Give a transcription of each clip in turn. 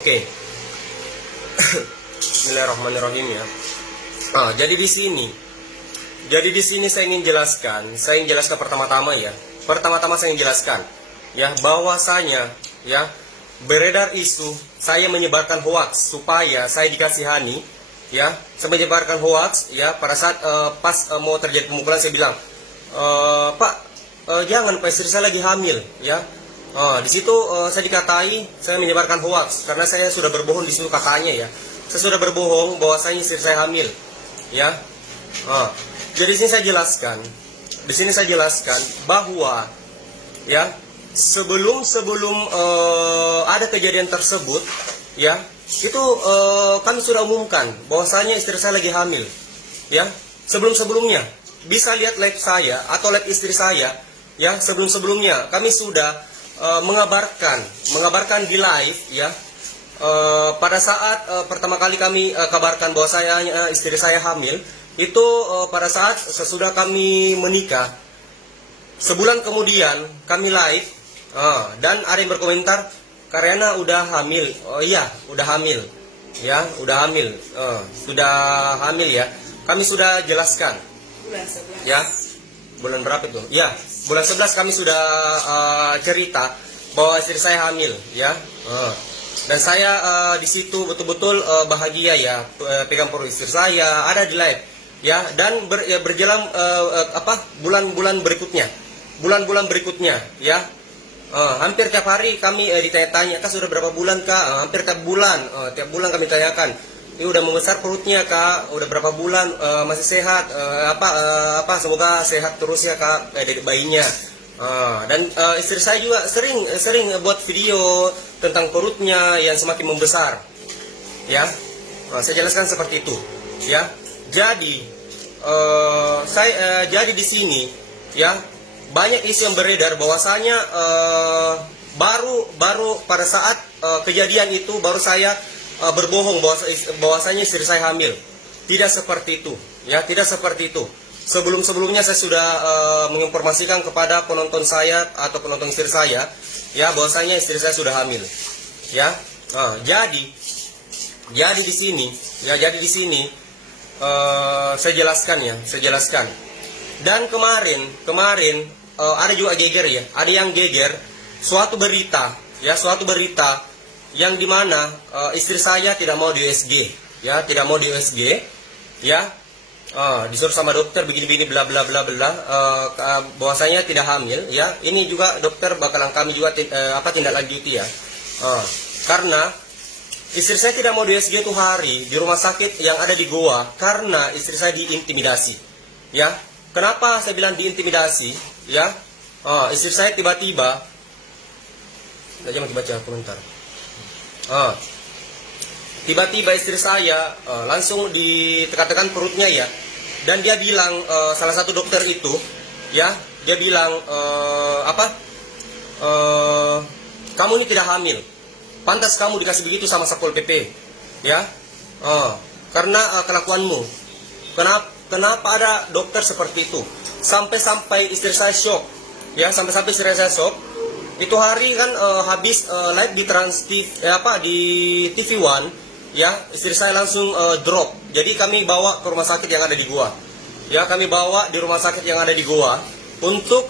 Oke, Bismillahirrahmanirrahim ya. Jadi di sini saya ingin jelaskan pertama-tama ya. Pertama-tama saya ingin jelaskan ya bahwasanya ya beredar isu saya menyebarkan hoaks supaya saya dikasihani ya. Saya menyebarkan hoaks ya pada saat pas mau terjadi pemukulan saya bilang, Pak, jangan Pak, istri saya lagi hamil ya. Di situ saya dikatai saya menyebarkan hoaks karena saya sudah berbohong di situ katanya ya. Saya sudah berbohong bahwasanya istri saya hamil, ya. Jadi di sini saya jelaskan bahwa ya sebelum ada kejadian tersebut ya itu kami sudah umumkan bahwasanya istri saya lagi hamil, ya. Sebelumnya bisa lihat live saya atau live istri saya ya, sebelumnya kami sudah mengabarkan di live ya, pada saat pertama kali kami kabarkan bahwa istri saya hamil itu pada saat sesudah kami menikah. Sebulan kemudian kami live dan ada yang berkomentar, Karyana udah hamil. Oh iya, udah hamil ya, sudah hamil ya. Kami sudah jelaskan Bulan 11. ya. Bulan berapa itu? Ya, bulan 11 kami sudah cerita bahwa istri saya hamil, ya. Dan saya di situ betul-betul bahagia ya, pegang perut istri saya, ada di live, ya. Dan berjalan bulan-bulan berikutnya, ya. Hampir tiap hari kami ditanya-tanya, Kak sudah berapa bulan Kak? Hampir tiap bulan kami tanyakan. Ini udah membesar perutnya Kak, udah berapa bulan, masih sehat, semoga sehat terus ya Kak, dari bayinya. Dan istri saya juga sering buat video tentang perutnya yang semakin membesar, ya. Saya jelaskan seperti itu, ya. Jadi jadi di sini, ya, banyak isu yang beredar bahwasanya baru pada saat kejadian itu baru saya berbohong bahwasanya istri saya hamil. Tidak seperti itu, ya, tidak seperti itu. Sebelumnya saya sudah menginformasikan kepada penonton saya atau penonton istri saya, ya, bahwasanya istri saya sudah hamil, ya. Jadi di sini saya jelaskan. Dan kemarin ada juga geger ya, ada yang geger suatu berita yang dimana istri saya tidak mau di USG, ya, ya, disuruh sama dokter begini-begini bla bla bla bla, bahwasanya tidak hamil, ya. Ini juga dokter bakalan kami juga tindak lanjuti ya, karena istri saya tidak mau di USG itu hari di rumah sakit yang ada di Goa karena istri saya diintimidasi, ya. Kenapa saya bilang diintimidasi, ya? Istri saya tiba-tiba, aja mau baca komentar. Tiba-tiba istri saya langsung ditekan-tekan perutnya ya, dan dia bilang, salah satu dokter itu ya, dia bilang kamu ini tidak hamil, pantas kamu dikasih begitu sama Satpol PP, ya, karena kelakuanmu. Kenapa ada dokter seperti itu? Sampai istri saya shock, ya, sampai istri saya shock. Itu hari kan habis live di di TV One, ya, istri saya langsung drop. Jadi kami bawa ke rumah sakit yang ada di Goa, ya, kami bawa di rumah sakit yang ada di Goa untuk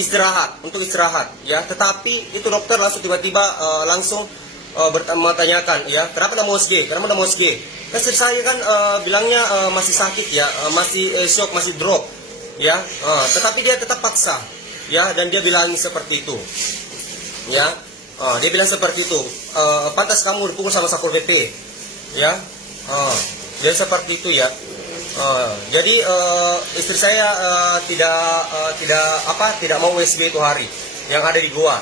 istirahat, ya. Tetapi itu dokter langsung tiba-tiba langsung bertanyakan, ya, kenapa mau USG? Kan istri saya kan bilangnya masih sakit ya, masih shock, masih drop, ya. Tetapi dia tetap paksa, ya, dan dia bilang seperti itu, ya. Dia bilang seperti itu, pantas kamu dipukul sama Satpol PP, ya. Jadi seperti itu ya. Jadi istri saya tidak mau USG itu hari yang ada di Goa.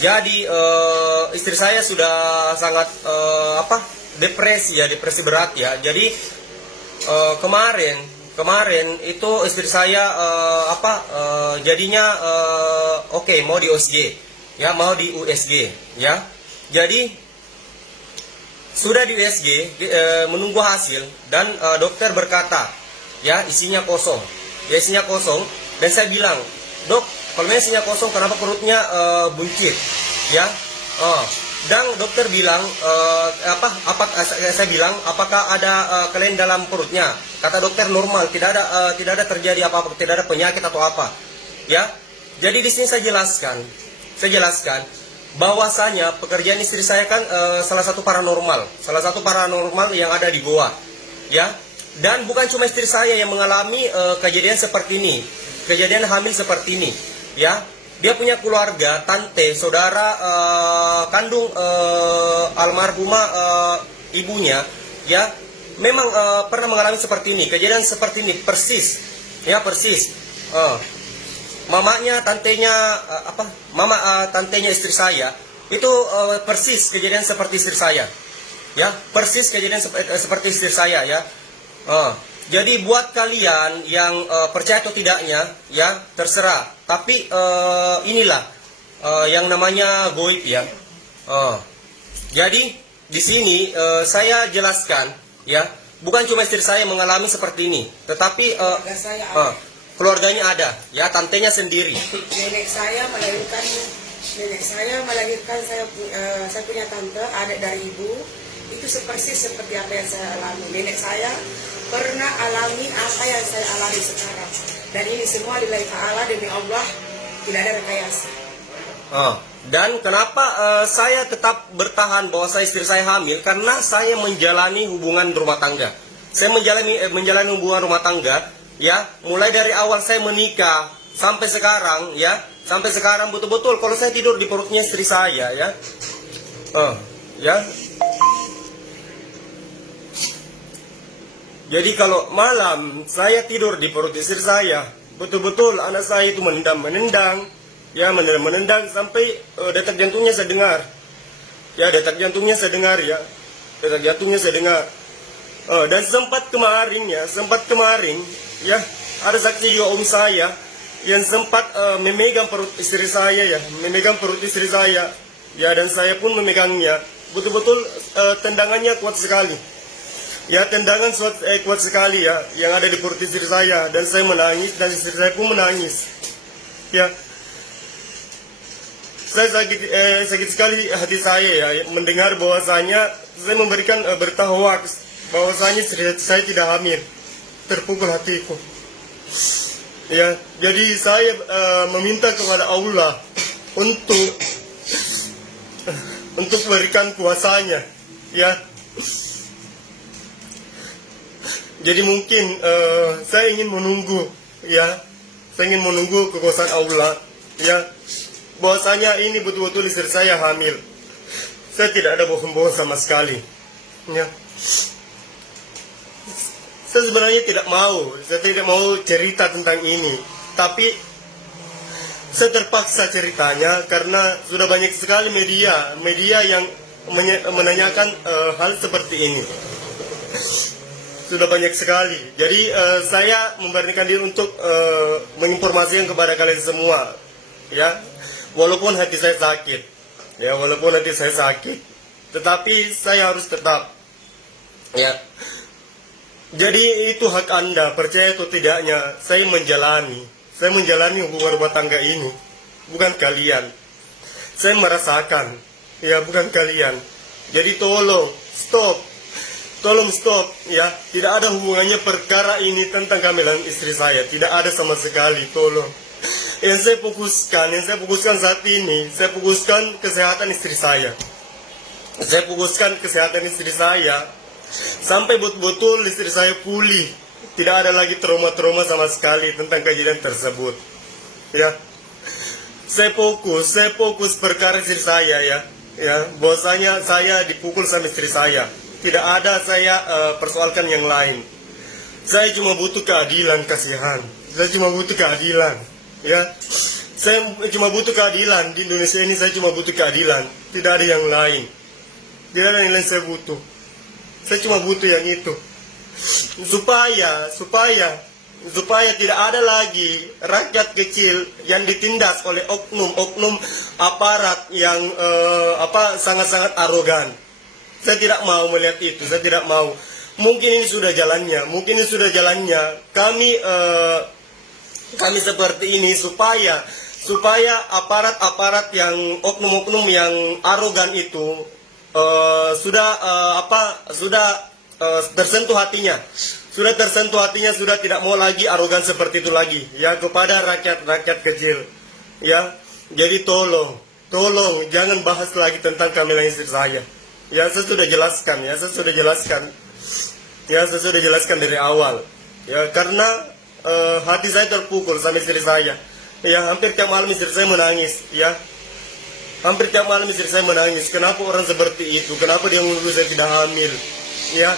Jadi istri saya sudah sangat depresi berat ya. Jadi kemarin itu istri saya jadinya oke, mau di USG, ya, mau di USG, ya. Jadi sudah di USG, menunggu hasil, dan dokter berkata, ya, isinya kosong, dan saya bilang, Dok, kalau isinya kosong kenapa perutnya buncit, ya. Oh, dan dokter bilang saya bilang apakah ada kalian dalam perutnya? Kata dokter normal, tidak ada terjadi apa-apa, tidak ada penyakit atau apa. Ya. Jadi di sini saya jelaskan bahwasanya pekerjaan istri saya kan salah satu paranormal yang ada di goa. Ya. Dan bukan cuma istri saya yang mengalami kejadian seperti ini, kejadian hamil seperti ini, ya. Dia punya keluarga, tante, saudara kandung almarhumah ibunya, ya, memang pernah mengalami seperti ini, kejadian seperti ini, persis, ya, persis. Mamanya, tantenya, tantenya istri saya, itu persis kejadian seperti istri saya, ya, persis kejadian seperti istri saya, ya. Jadi buat kalian yang percaya atau tidaknya, ya terserah. Tapi inilah yang namanya goib, ya. Jadi di sini saya jelaskan, ya, bukan cuma istri saya mengalami seperti ini, tetapi keluarganya ada, ya, tantenya sendiri. Nenek saya melahirkan saya punya tante, adik dari ibu. Itu persis seperti apa yang saya alami. Nenek saya pernah alami apa yang saya alami sekarang. Dan ini semua lillahi ta'ala, demi Allah, tidak ada rekayasa. Dan kenapa saya tetap bertahan bahwa istri saya hamil? Karena saya menjalani hubungan rumah tangga. Saya menjalani hubungan rumah tangga, ya, mulai dari awal saya menikah sampai sekarang, ya, sampai sekarang betul-betul kalau saya tidur di perutnya istri saya, ya, ya. Jadi kalau malam saya tidur di perut istri saya, betul-betul anak saya itu menendang, ya, menendang sampai detak jantungnya saya dengar, ya, detak jantungnya saya dengar, ya, detak jantungnya saya dengar. Dan sempat kemarin, ya, ada saksi juga om saya yang sempat memegang perut istri saya, ya, memegang perut istri saya, ya, dan saya pun memegangnya, betul-betul tendangannya kuat sekali. Ya, tendangan kuat sekali, ya, yang ada di perut istri saya, dan saya menangis dan istri saya pun menangis. Ya, saya sakit sekali hati saya, ya, mendengar bahwasanya saya memberikan berita hoax bahwasanya istri saya tidak hamil. Terpukul hatiku. Ya, jadi saya meminta kepada Allah untuk berikan kuasanya, ya. Jadi mungkin saya ingin menunggu, ya, saya ingin menunggu kekuasaan Allah, ya, bahwasanya ini betul-betul istri saya hamil. Saya tidak ada bohong-bohong sama sekali, ya. Saya sebenarnya tidak mau cerita tentang ini, tapi saya terpaksa ceritanya karena sudah banyak sekali media yang menanyakan hal seperti ini. Sudah banyak sekali. Jadi saya memberanikan diri untuk menginformasikan kepada kalian semua, ya. Walaupun hati saya sakit, ya, walaupun hati saya sakit, tetapi saya harus tetap, ya. Jadi itu hak Anda, percaya atau tidaknya, saya menjalani hubungan rumah tangga ini, bukan kalian. Saya merasakan, ya, bukan kalian. Jadi tolong stop, ya. Tidak ada hubungannya perkara ini tentang kehamilan istri saya, tidak ada sama sekali, tolong. Yang saya fokuskan saat ini, saya fokuskan kesehatan istri saya. Saya fokuskan kesehatan istri saya sampai betul-betul istri saya pulih, tidak ada lagi trauma-trauma sama sekali tentang kejadian tersebut, ya. Saya fokus perkara istri saya, ya, bahwasanya saya dipukul sama istri saya. Tidak ada saya persoalkan yang lain. Saya cuma butuh keadilan, kasihan. Saya cuma butuh keadilan, ya. Saya cuma butuh keadilan di Indonesia ini. Saya cuma butuh keadilan. Tidak ada yang lain. Tidak ada yang lain saya butuh. Saya cuma butuh yang itu. Supaya tidak ada lagi rakyat kecil yang ditindas oleh oknum aparat yang sangat-sangat arogan. Saya tidak mau melihat itu, saya tidak mau. Mungkin ini sudah jalannya, Kami seperti ini supaya supaya aparat-aparat yang oknum-oknum yang arogan itu tersentuh hatinya, sudah tidak mau lagi arogan seperti itu lagi, ya, kepada rakyat kecil, ya. Jadi tolong jangan bahas lagi tentang kehamilan istri saya. Ya, saya sudah jelaskan dari awal, ya, karena hati saya terpukul sama istri saya. Ya, hampir tiap malam istri saya menangis, ya. Hampir tiap malam istri saya menangis. Kenapa orang seperti itu? Kenapa dia menuduh saya tidak hamil? Ya.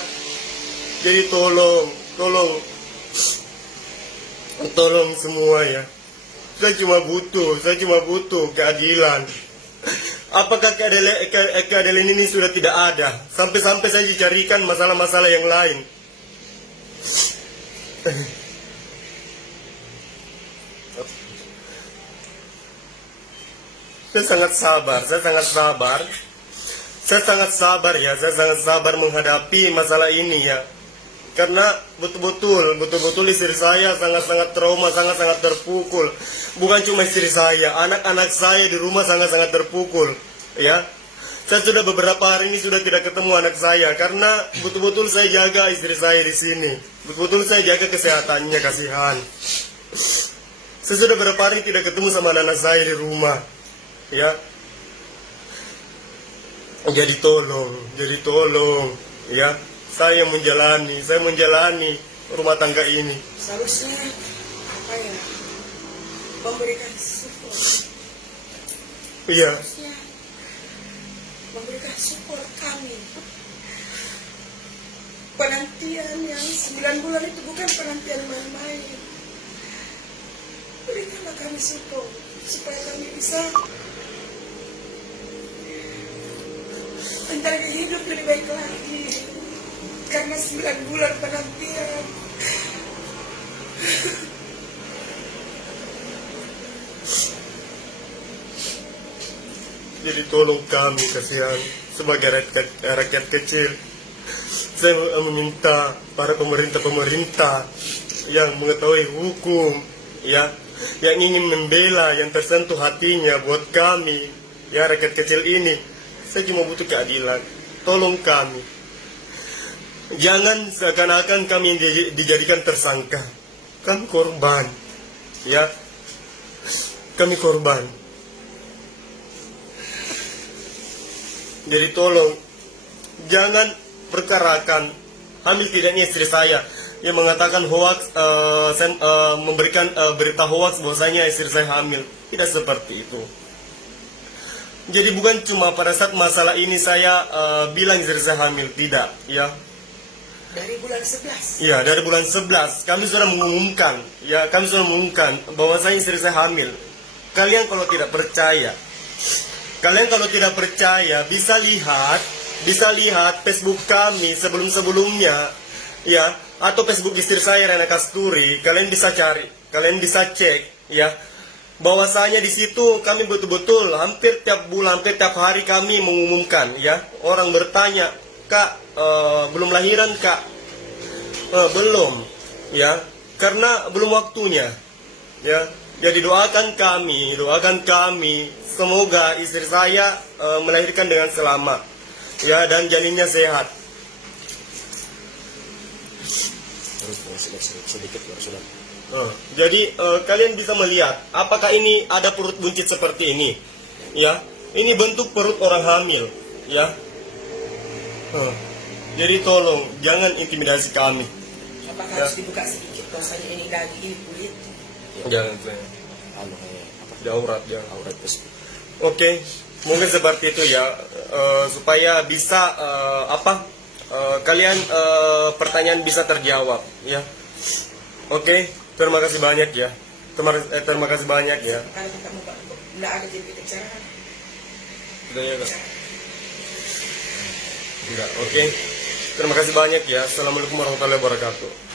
Jadi tolong semua, ya. Saya cuma butuh keadilan. Apakah keadilan ini sudah tidak ada? Sampai-sampai saya dicarikan masalah-masalah yang lain. Saya sangat sabar menghadapi masalah ini, ya. Karena betul-betul istri saya sangat-sangat trauma, sangat-sangat terpukul. Bukan cuma istri saya, anak-anak saya di rumah sangat-sangat terpukul, ya. Saya sudah beberapa hari ini sudah tidak ketemu anak saya karena betul-betul saya jaga istri saya di sini. Betul-betul saya jaga kesehatannya, kasihan. Saya sudah beberapa hari tidak ketemu sama anak saya di rumah, ya. Jadi tolong, ya. Saya menjalani rumah tangga ini. Seharusnya memberikan support. Iya. Seharusnya memberikan support kami. Penantian yang 9 bulan itu bukan penantian main-main. Berikanlah kami support supaya kami bisa mencari hidup lebih baik lagi. Karena 9 bulan penantian. Jadi tolong kami, kasihan, sebagai rakyat kecil. Saya meminta para pemerintah yang mengetahui hukum, ya, yang ingin membela, yang tersentuh hatinya buat kami, ya, rakyat kecil ini. Saya cuma butuh keadilan. Tolong kami. Jangan seakan-akan kami dijadikan tersangka. Kami korban, ya. Kami korban. Jadi tolong jangan perkarakan hamil tidaknya istri saya yang mengatakan hoax, memberikan berita hoax bahwasanya istri saya hamil. Tidak seperti itu. Jadi bukan cuma pada saat masalah ini saya bilang istri saya hamil, tidak, ya. Dari bulan 11. Ya, dari bulan 11 kami sudah mengumumkan, ya, bahwasanya istri saya hamil. Kalian kalau tidak percaya bisa lihat Facebook kami sebelum-sebelumnya, ya, atau Facebook istri saya Rena Kasturi. Kalian bisa cari, kalian bisa cek, ya, bahwasanya di situ kami betul-betul hampir tiap bulan, hampir tiap hari kami mengumumkan, ya. Orang bertanya, "Kak, belum lahiran, Kak?" Belum, ya, karena belum waktunya, ya. Jadi doakan kami, semoga istri saya melahirkan dengan selamat, ya, dan janinnya sehat. Jadi kalian bisa melihat apakah ini ada perut buncit seperti ini, ya. Ini bentuk perut orang hamil, ya. Jadi tolong jangan intimidasi kami. Apakah harus dibuka sedikit bahwasanya ini daging, ini kulit? Jangan, aurat. Oke, mungkin seperti itu, ya, supaya bisa kalian pertanyaan bisa terjawab, ya. Oke, terima kasih banyak, ya. Terima kasih banyak, ya. Kalau kita mau tidak ada jadi bicara. Tidak, ya, Kak? Enggak, oke. Terima kasih banyak, ya. Assalamualaikum warahmatullahi wabarakatuh.